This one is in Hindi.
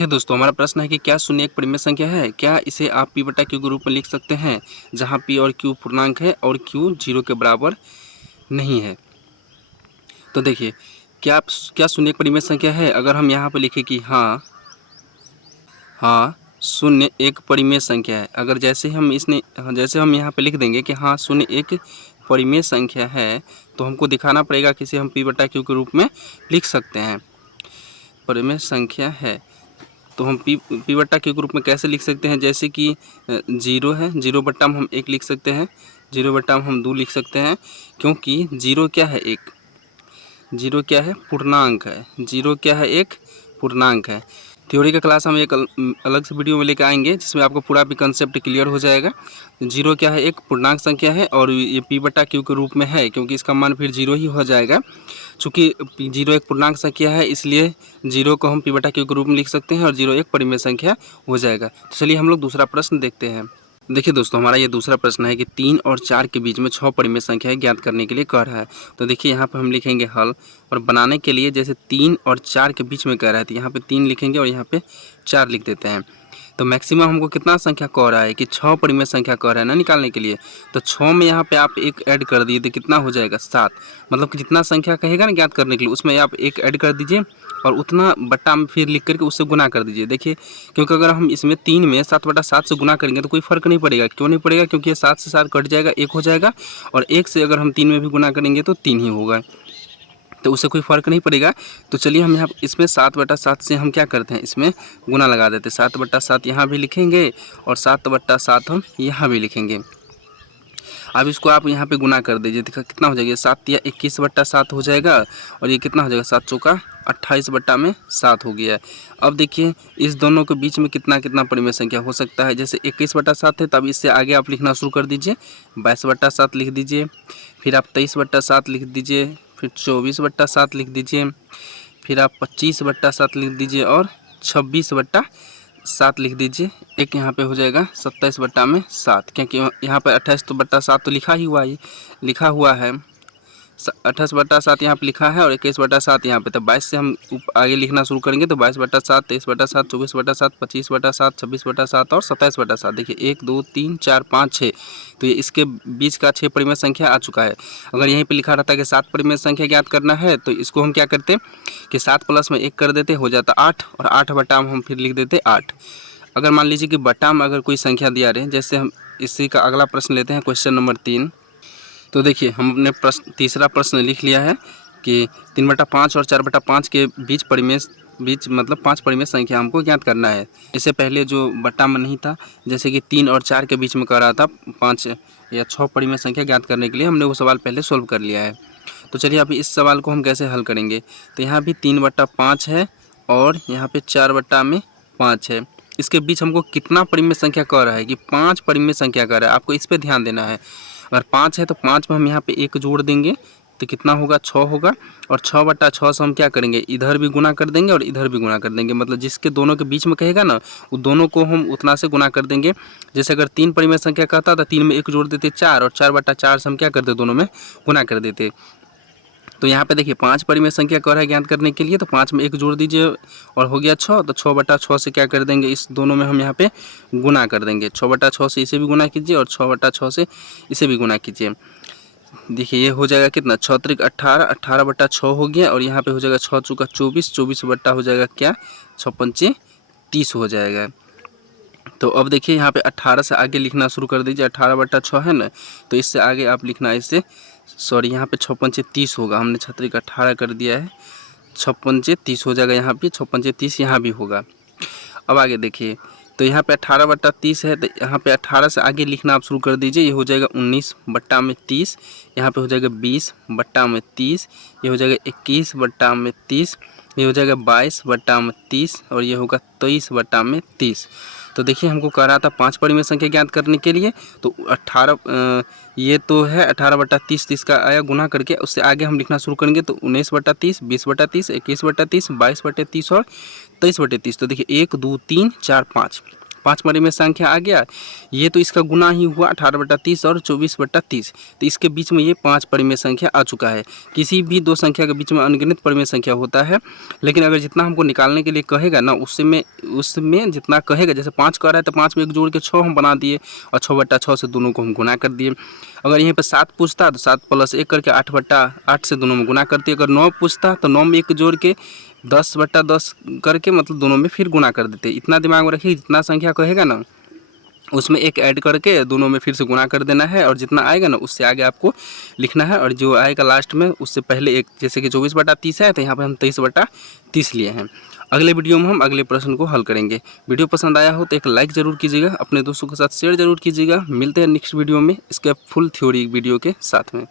ये दोस्तों हमारा प्रश्न है कि क्या शून्य एक परिमेय संख्या है? क्या इसे आप p बटा q के रूप में लिख सकते हैं, जहां p और q पूर्णांक है और q 0 के बराबर नहीं है। तो देखिए क्या शून्य एक परिमेय संख्या है? अगर हम यहाँ पे लिखें कि हाँ शून्य एक परिमेय संख्या है, अगर जैसे हम यहाँ पे लिख देंगे कि हाँ शून्य एक परिमेय संख्या है, तो हमको दिखाना पड़ेगा कि इसे हम p बटा q के रूप में लिख सकते हैं। परिमेय संख्या है तो हम p बटा q के रूप में कैसे लिख सकते हैं? जैसे कि 0 है, 0 बट्टा में हम 1 लिख सकते हैं, 0 बट्टा में हम 2 लिख सकते हैं, क्योंकि 0 क्या है? 1। 0 क्या है? पूर्णांक है। 0 क्या है? एक पूर्णांक है। थ्योरी का क्लास हम एक अलग से वीडियो में लेकर आएंगे, जिसमें आपको पूरा भी कंसेप्ट क्लियर हो जाएगा। 0 क्या है? एक पूर्णांक संख्या है और ये p बटा q के रूप में है, क्योंकि इसका मान फिर 0 ही हो जाएगा। चूँकि 0 एक पूर्णांक संख्या है, इसलिए 0 को हम p बटा q के रूप में लिख सकते हैं और 0 एक परिमेय संख्या हो जाएगा। तो चलिए हम लोग दूसरा प्रश्न देखते हैं। देखिए दोस्तों, हमारा ये दूसरा प्रश्न है कि 3 और 4 के बीच में 6 परिमेय संख्याएं ज्ञात करने के लिए कह रहा है। तो देखिए यहाँ पर हम लिखेंगे हल, और बनाने के लिए जैसे 3 और 4 के बीच में कह रहा है, तो यहाँ पे 3 लिखेंगे और यहाँ पे 4 लिख देते हैं। तो मैक्सिमम हमको कितना संख्या कह रहा है कि 6 परिमेय संख्या कह रहा है ना निकालने के लिए। तो 6 में यहाँ पे आप एक ऐड कर दिए तो कितना हो जाएगा? 7। मतलब कि जितना संख्या कहेगा ना ज्ञात करने के लिए, उसमें आप एक ऐड कर दीजिए और उतना बट्टा में फिर लिख करके उससे गुना कर दीजिए। देखिए, क्योंकि अगर हम इसमें 3 में 7 बटा 7 से गुना करेंगे तो कोई फ़र्क नहीं पड़ेगा। क्यों नहीं पड़ेगा? क्योंकि ये 7 से 7 कट जाएगा, 1 हो जाएगा, और 1 से अगर हम 3 में भी गुना करेंगे तो 3 ही होगा, तो उससे कोई फ़र्क नहीं पड़ेगा। तो चलिए हम यहाँ इसमें 7 बटा 7 से हम क्या करते हैं, इसमें गुना लगा देते हैं। 7 बटा 7 यहाँ भी लिखेंगे और 7 बटा 7 हम यहाँ भी लिखेंगे। अब इसको आप यहाँ पे गुना कर दीजिए, देखा कितना हो जाएगा? 7 या 21 बट्टा 7 हो जाएगा, और ये कितना हो जाएगा? 7 चौका 28 बट्टा में 7 हो गया है। अब देखिए इस दोनों के बीच में कितना कितना परिमेय संख्या हो सकता है। जैसे 21 बट्टा 7 है, तब इससे आगे आप लिखना शुरू कर दीजिए। 22 बट्टा 7 लिख दीजिए, फिर आप 23 बट्टा 7 लिख दीजिए, फिर 24 बट्टा 7 लिख दीजिए, फिर आप 25 बट्टा 7 लिख दीजिए और 26 बट्टा 7 लिख दीजिए। एक यहाँ पे हो जाएगा 27 बट्टा में 7, क्योंकि यहाँ पर 28 बट्टा 7 तो लिखा हुआ है। 28 बट्टा 7 यहाँ पे लिखा है और 21 बट्टा 7 यहाँ पे। तो 22 से हम आगे लिखना शुरू करेंगे तो 22 बट्टा 7, 23 बट्टा 7, 24 बट्टा 7, 25 बट्टा 7, 26 बट्टा 7 और 27 बट्टा 7। देखिए 1 2 3 4 5 6, तो ये इसके बीच का 6 परिमेय संख्या आ चुका है। अगर यहीं पे लिखा रहता है कि 7 परिमेय संख्या ज्ञात करना है, तो इसको हम क्या करते कि 7 प्लस में 1 कर देते, हो जाता 8, और 8 बट्टा में हम फिर लिख देते 8। अगर मान लीजिए कि बट्टा में अगर कोई संख्या दिया रहे, जैसे हम इसी का अगला प्रश्न लेते हैं, क्वेश्चन नंबर 3। तो देखिए हमने तीसरा प्रश्न लिख लिया है कि 3 बटा 5 और 4 बटा 5 के बीच मतलब 5 परिमेय संख्या हमको ज्ञात करना है। इससे पहले जो बट्टा में नहीं था, जैसे कि 3 और 4 के बीच में कह रहा था 5 या 6 परिमेय संख्या ज्ञात करने के लिए, हमने वो सवाल पहले सोल्व कर लिया है। तो चलिए अभी इस सवाल को हम कैसे हल करेंगे। तो यहाँ भी 3 बटा 5 है और यहाँ पे 4 बट्टा में 5 है। इसके बीच हमको कितना परिमेय संख्या कह रहा है कि 5 परिमेय संख्या कह रहा है। आपको इस पर ध्यान देना है। अगर 5 है तो 5 में हम यहाँ पे 1 जोड़ देंगे तो कितना होगा? 6 होगा, और 6 बट्टा 6 से हम क्या करेंगे? इधर भी गुना कर देंगे और इधर भी गुना कर देंगे। मतलब जिसके दोनों के बीच में कहेगा ना, वो दोनों को हम उतना से गुना कर देंगे। जैसे अगर 3 परिमेय संख्या कहता था, 3 में 1 जोड़ देते 4, और 4 बट्टा 4 से हम क्या करते? दोनों में गुना कर देते। तो यहाँ पे देखिए 5 परिमेय संख्या कह रहा है ज्ञात करने के लिए, तो 5 में 1 जोड़ दीजिए और हो गया 6। तो 6 बटा 6 से क्या कर देंगे? इस दोनों में हम यहाँ पे गुना कर देंगे। 6 बटा 6 से इसे भी गुना कीजिए और 6 बटा 6 से इसे भी गुना कीजिए। देखिए ये हो जाएगा कितना? 6 त्रिक 18, 18 बटा 6 हो गया, और यहाँ पे हो जाएगा 6 चौका 24, 24 बट्टा हो जाएगा क्या? 6 पंचे 30 हो जाएगा। तो अब देखिए यहाँ पे 18 से आगे लिखना शुरू कर दीजिए। 18 बट्टा 6 है ना, तो इससे आगे आप लिखना इससे, सॉरी यहाँ पे 6 पंचे 30 होगा, हमने छतरी का 18 कर दिया है। 6 पंचे 30 हो जाएगा, यहाँ पे 6 पंचे 30 यहाँ भी होगा। अब आगे देखिए, तो यहाँ पे 18 बट्टा 30 है, तो यहाँ पे 18 से आगे लिखना आप शुरू कर दीजिए। ये हो जाएगा 19 बट्टा में 30, यहाँ पे हो जाएगा 20 बट्टा में 30, ये हो जाएगा 21 बट्टा में 30, ये हो जाएगा 22 बट्टा में 30, और ये होगा 23 बट्टा में 30। तो देखिए हमको कह रहा था 5 परिमेय संख्या ज्ञात करने के लिए, तो 18 ये तो है 18 बट्टा 30, 30 का आया गुना करके, उससे आगे हम लिखना शुरू करेंगे तो 19 बट्टा 30, 20 बट्टा 30, 21 बट्टा 30, 22 बट्टे 30 और 23 बट्टे 30। तो देखिए 1 2 3 4 5 5 परिमेय संख्या आ गया। ये तो इसका गुना ही हुआ 18/30 और 24/30, तो इसके बीच में ये 5 परिमेय संख्या आ चुका है। किसी भी दो संख्या के बीच में अनगिनत परिमेय संख्या होता है, लेकिन अगर जितना हमको निकालने के लिए कहेगा ना उसमें जितना कहेगा, जैसे 5 कह रहा है तो 5 में 1 जोड़ के 6 हम बना दिए और 6/6 से दोनों को हम गुना कर दिए। अगर यहीं पर 7 पूछता तो 7 + 1 करके 8/8 से दोनों में गुना कर दिए। अगर 9 पूछता तो 9 में 1 जोड़ के 10/10 करके मतलब दोनों में फिर गुना कर देते। इतना दिमाग में रखिए, जितना संख्या कहेगा ना उसमें एक ऐड करके दोनों में फिर से गुना कर देना है, और जितना आएगा ना उससे आगे आपको लिखना है, और जो आएगा लास्ट में उससे पहले एक, जैसे कि 24/30 है तो यहाँ पे हम 23/30 लिए हैं। अगले वीडियो में हम अगले प्रश्न को हल करेंगे। वीडियो पसंद आया हो तो एक लाइक ज़रूर कीजिएगा, अपने दोस्तों के साथ शेयर ज़रूर कीजिएगा। मिलते हैं नेक्स्ट वीडियो में इसके फुल थ्योरी वीडियो के साथ में।